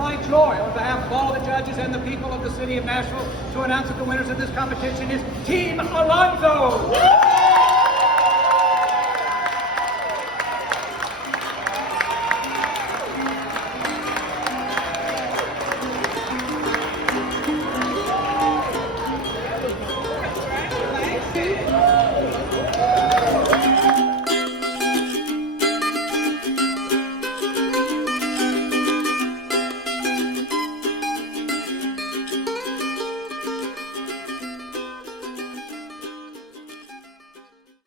my joy, on behalf of all the judges and the people of the city of Nashville, to announce that the winners of this competition is Team Alonzo!